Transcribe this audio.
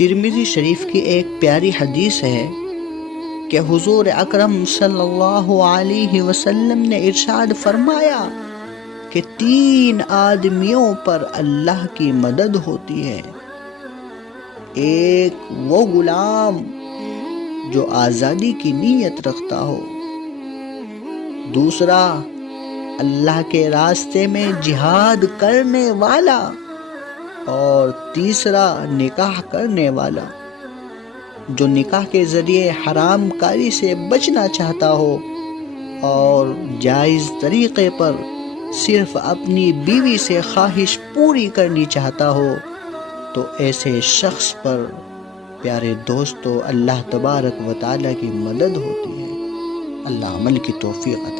Tirmidhi शरीफ की एक प्यारी हदीस है कि हुजूर अकरम सल्लल्लाहु अलैहि वसल्लम ने इरशाद फरमाया कि 3 आदमियों पर अल्लाह की मदद होती है। एक वो गुलाम जो आज़ादी की नीयत रखता हो, दूसरा अल्लाह के रास्ते में जिहाद करने वाला, और तीसरा निकाह करने वाला जो निकाह के ज़रिए हराम कारी से बचना चाहता हो और जायज़ तरीक़े पर सिर्फ अपनी बीवी से ख्वाहिश पूरी करनी चाहता हो। तो ऐसे शख्स पर प्यारे दोस्तों अल्लाह तबारक व तआला की मदद होती है। अल्लाह अमल की तौफीक अता